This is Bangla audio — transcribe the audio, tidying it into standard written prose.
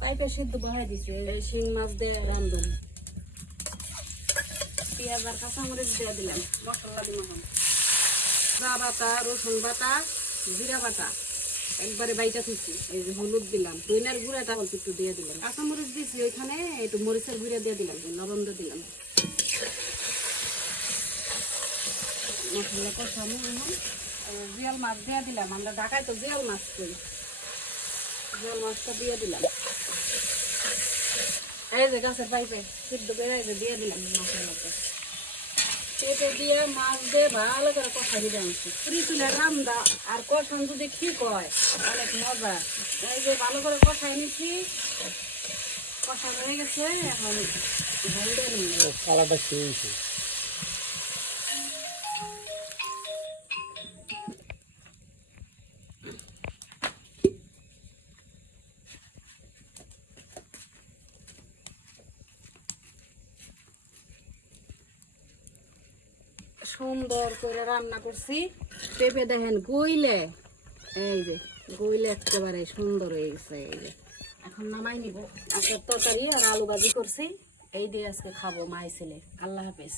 পাইপে সিদ্ধ বহাই দিছে এই শিং মাছ দিয়ে রান্ধুন পেঁয়াজ আর কাঁচামরিচ দিয়ে দিলাম মশলা দিব এখন আদা বাটা রসুন বাটা জিরা বাটা একবারে বাইটা থুইছি এই যে হলুদ দিলাম দইনার গুঁড়াটা অল্প একটু দিয়ে দিলাম কাঁচামরিচ দিছি ওইখানে একটু মরিচের গুঁড়া দিয়ে দিলাম লবণ দিয়ে দিলাম মশলা কষানো এখন জিয়াল মাছ দিয়ে দিলাম আমরা ঢাকায় তো জিয়াল মাছ করি জিয়াল মাছটা দিয়ে দিলাম এই যে গাছের পাইপে সিদ্ধ করে এই যে দিয়ে দিলাম মাছের মধ্যে পেঁপে দিয়ে মাছ দিয়ে ভালো করে কষা দিয়ে আনছি পুরি তুলে রান্দা আর কষান যদি ঠিক হয় অনেক মজা এই যে ভালো করে কষাই নিচ্ছি কষা হয়ে গেছে এখন ভেঙে নিয়ে কালারটা খেয়েছি সুন্দর করে রান্না করছি পেঁপে দেখেন গইলে এই যে গইলে একেবারে সুন্দর হয়ে গেছে এই যে এখন নামাই নিব আজকে তরকারি আর আলু ভাজি করছি এই দিয়ে আজকে খাবো মাই ছেলে আল্লাহ হাফেজ।